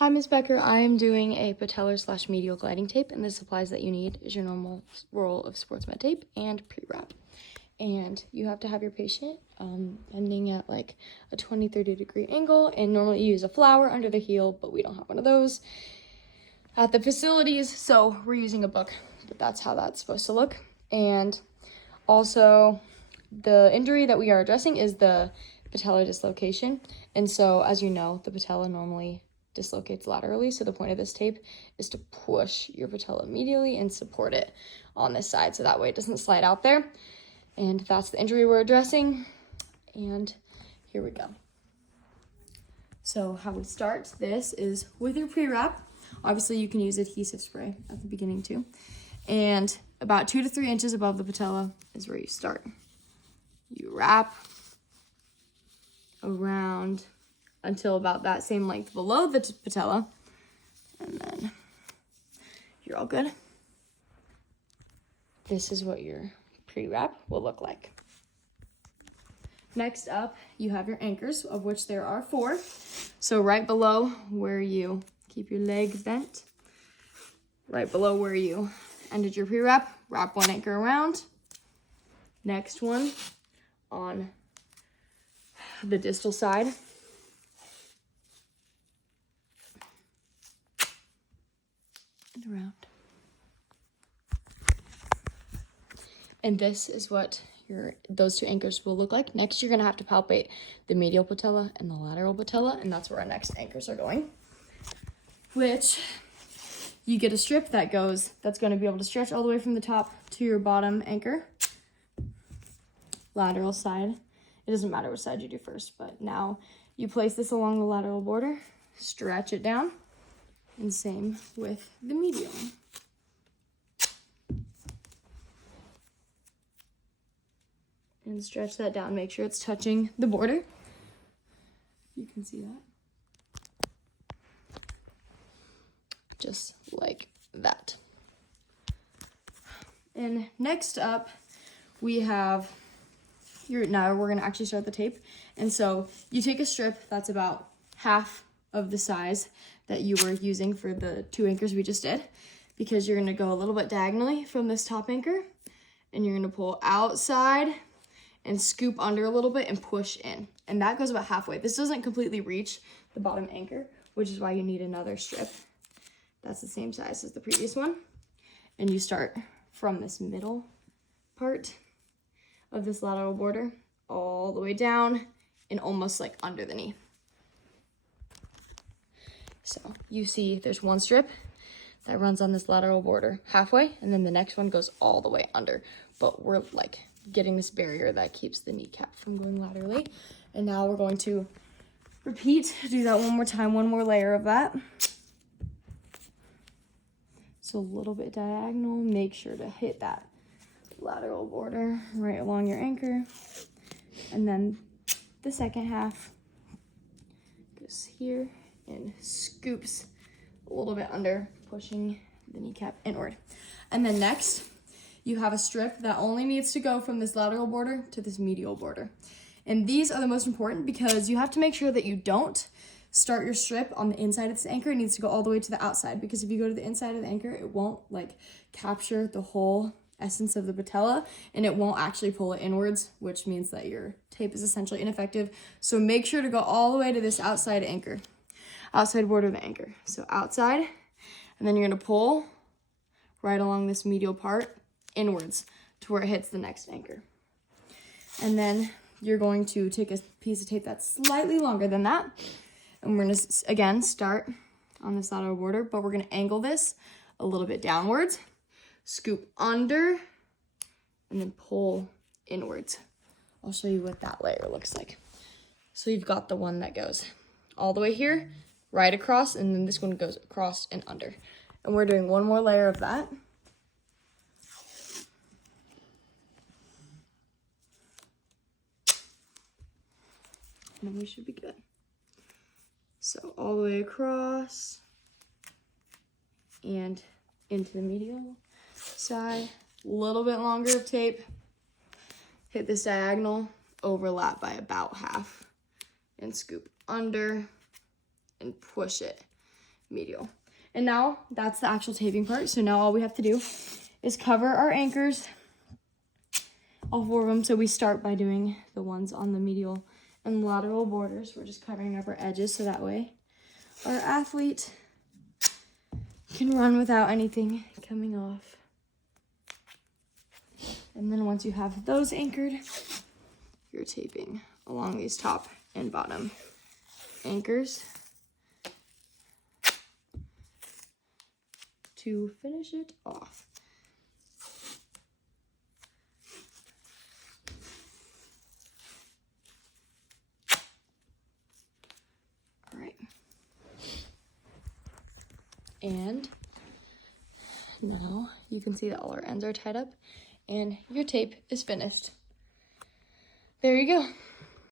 Hi, Ms. Becker. I am doing a patellar/medial gliding tape, and the supplies that you need is your normal roll of sports med tape and pre-wrap. And you have to have your patient bending at like a 20-30 degree angle, and normally you use a flower under the heel, but we don't have one of those at the facilities, so we're using a book, but that's how that's supposed to look. And also, the injury that we are addressing is the patellar dislocation, and so as you know, the patella normally dislocates laterally, so the point of this tape is to push your patella medially and support it on this side, so that way it doesn't slide out there. And that's the injury we're addressing, and here we go. So how we start this is with your pre-wrap. Obviously you can use adhesive spray at the beginning too, and about 2 to 3 inches above the patella is where you start. You wrap around until about that same length below the patella, and then you're all good. This is what your pre-wrap will look like. Next up, you have your anchors, of which there are 4. So right below where you keep your leg bent, right below where you ended your pre-wrap, wrap 1 anchor around. Next one on the distal side. And around. And this is what those 2 anchors will look like. Next, you're gonna have to palpate the medial patella and the lateral patella, and that's where our next anchors are going. Which you get a strip that's gonna be able to stretch all the way from the top to your bottom anchor. Lateral side. It doesn't matter which side you do first, but now you place this along the lateral border, stretch it down, and same with the medial. And stretch that down, make sure it's touching the border. You can see that. Just like that. And next up, we have now we're gonna actually start the tape. And so you take a strip that's about half of the size that you were using for the 2 anchors we just did, because you're gonna go a little bit diagonally from this top anchor, and you're gonna pull outside and scoop under a little bit and push in. And that goes about halfway. This doesn't completely reach the bottom anchor, which is why you need another strip. That's the same size as the previous one. And you start from this middle part of this lateral border all the way down and almost like under the knee. So you see there's 1 strip that runs on this lateral border halfway, and then the next one goes all the way under. But we're like getting this barrier that keeps the kneecap from going laterally. And now we're going to do that one more time, 1 more layer of that. So a little bit diagonal, make sure to hit that lateral border right along your anchor. And then the second half goes here and scoops a little bit under, pushing the kneecap inward. And then next, you have a strip that only needs to go from this lateral border to this medial border. And these are the most important because you have to make sure that you don't start your strip on the inside of this anchor. It needs to go all the way to the outside, because if you go to the inside of the anchor, it won't like capture the whole essence of the patella, and it won't actually pull it inwards, which means that your tape is essentially ineffective. So make sure to go all the way to this outside border of the anchor. So outside, and then you're gonna pull right along this medial part inwards to where it hits the next anchor. And then you're going to take a piece of tape that's slightly longer than that, and we're gonna again start on this lateral border, but we're gonna angle this a little bit downwards, scoop under, and then pull inwards. I'll show you what that layer looks like. So you've got the one that goes all the way here, right across, and then this one goes across and under. And we're doing 1 more layer of that. And then we should be good. So all the way across and into the medial side, a little bit longer of tape, hit this diagonal, overlap by about half, and scoop under and push it medial. And now that's the actual taping part. So now all we have to do is cover our anchors, all 4 of them. So we start by doing the ones on the medial and lateral borders. We're just covering up our edges so that way our athlete can run without anything coming off. And then once you have those anchored, you're taping along these top and bottom anchors to finish it off. All right. And now you can see that all our ends are tied up and your tape is finished. There you go.